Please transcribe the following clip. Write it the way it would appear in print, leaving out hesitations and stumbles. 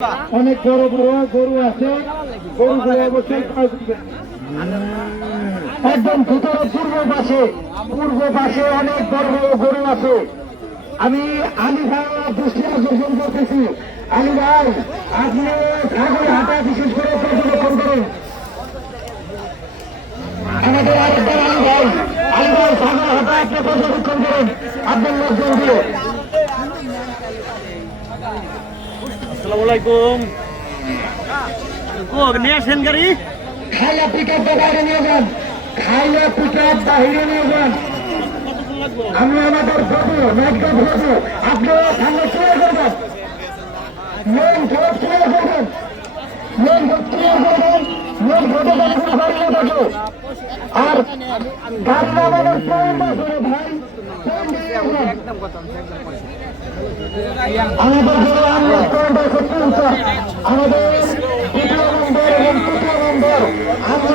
অনেক বড় বড় গরু আছে, গরুগুলো অবশ্যই একদম ভিতরে পূর্ব পাশে অনেক বড় বড় গরু আছে। আমি ভাই দৃষ্টি আকর্ষণ করতেছি। আলী ভাই, আপনি ছাগল হাটা বিশেষ করে পর্যবেক্ষণ করুন। আমাদের আরেকবার আলী ভাই ছাগল হাটা আপনি পর্যবেক্ষণ করুন আপনার লোকজন দিয়ে। আসসালামু আলাইকুম। নিয়ে আসেন গাড়ি, খাইলা পিক আপ বাইরে নিয়ে যান, খাইলা পিক আপ বাইরে নিয়ে যান। আমি আমাদের ফটো নাটকা ফটো আপনারা সামনে ক্লিয়ার করবেন, মেন ফটো ক্লিয়ার করবেন, মেন ফটো ক্লিয়ার করবেন, মেন ফটো বাড়িয়ে থাকো। আর গাড়ি নামানোর পয়েন্ট আছে ভাই, আমাদের ঘরে আমরা পয়েন্ট আছে 50, আমাদের দ্বিতীয় নম্বর এবং তৃতীয় নম্বর আমরা